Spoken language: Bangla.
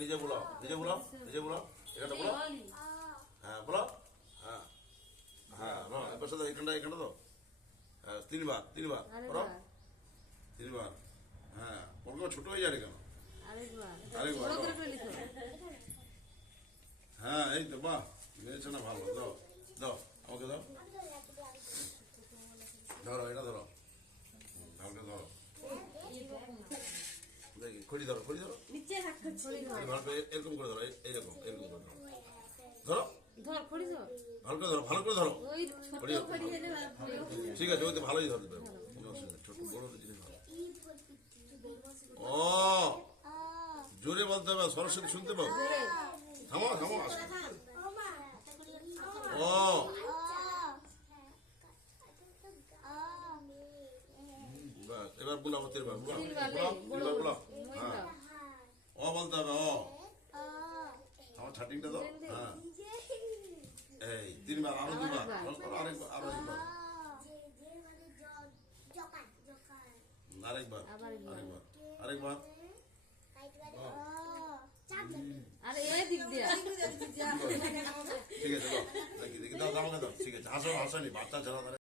নিজে বলো, নিজে বলো, নিজে বলো, এখানটা বলো। হ্যাঁ বলো। হ্যাঁ হ্যাঁ বলো, এবার সাথে এখানটা এখানটা তো। হ্যাঁ তিনবার তিনবার করো, তিনবার। হ্যাঁ পরীক্ষা ছোট হয়ে যাবে কেন? আরেকবার দাও। হ্যাঁ এই তো বাহ, মেরেছে না ভালো। দাও দাও আমাকে দাও, ধরো এটা ধরো, হালকা ধরো, দেখি খড়ি ধরো, খড়ি ধরো, ভালো করে এরকম করে ধরো, এইরকম এরকম করে ধরো, ধরো ভালো করে ধরো, ভালো করে ধরো। খড়ি ঠিক আছে, ওই তো ভালোই ধরতে পারবো, কোনো অসুবিধা নেই, ছোট বড় জিনিস ভালো। ও জোরে বলতে হবে, সরস্বতী শুনতে পাবো। থামো থামো, আসো। ও বাস, এবার বুলাবো, তিনবার বুলাও, তিনবার বুলাও। হ্যাঁ ও বলতে হবে, ও আমার ছাটিংটা দাও। হ্যাঁ এই তিনবার, আরো দুবার, আরেকবার, আরো একবার, আরেকবার, আরেকবার, আরেকবার। ঠিক আছে দাও, দেখি দেখি দাও, আমাকে দাও। ঠিক আছে, হাসো, হাসানি বাচ্চা ছাড়া।